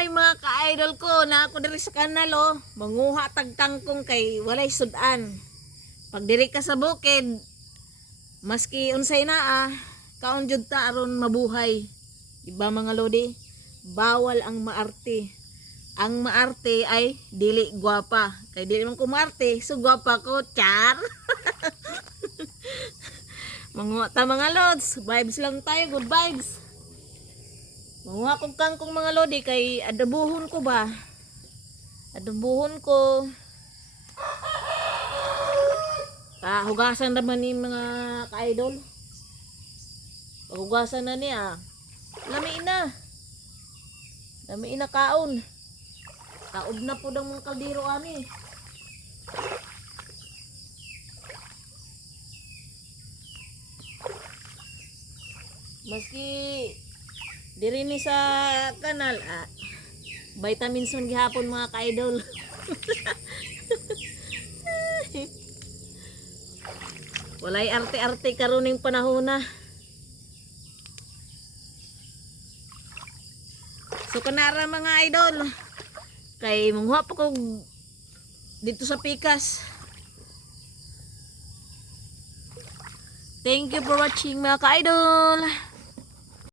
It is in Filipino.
Hi mga ka-idol ko na ako diri sa kanal oh. Manguha tag kangkong kay walay sudan. Pag diri ka sa bukid, maski unsay naa, kaon jud ta aron mabuhay. Iba mga lodi, bawal ang maarte. Ang maarte ay dili gwapa. Kay dili man ko maarte, so gwapa ko, char. Manguha ta mga lods, vibes lang tayo, good vibes. Manguha kong kangkong mga lodi kay adabuhon ko ba? Adabuhon ko. Hugasan naman ni mga ka-idol. Hugasan na niya. Lamiin na. Lamiin na kaon. Taob na po ng mga kaldero ani. Maski diri ni sa kanal vitamins man gihapon mga ka-idol. Walay arte-arte karuning panahon na. So kanara mga idol, kay manghuha pa ko dito sa pikas. Thank you for watching mga ka-idol.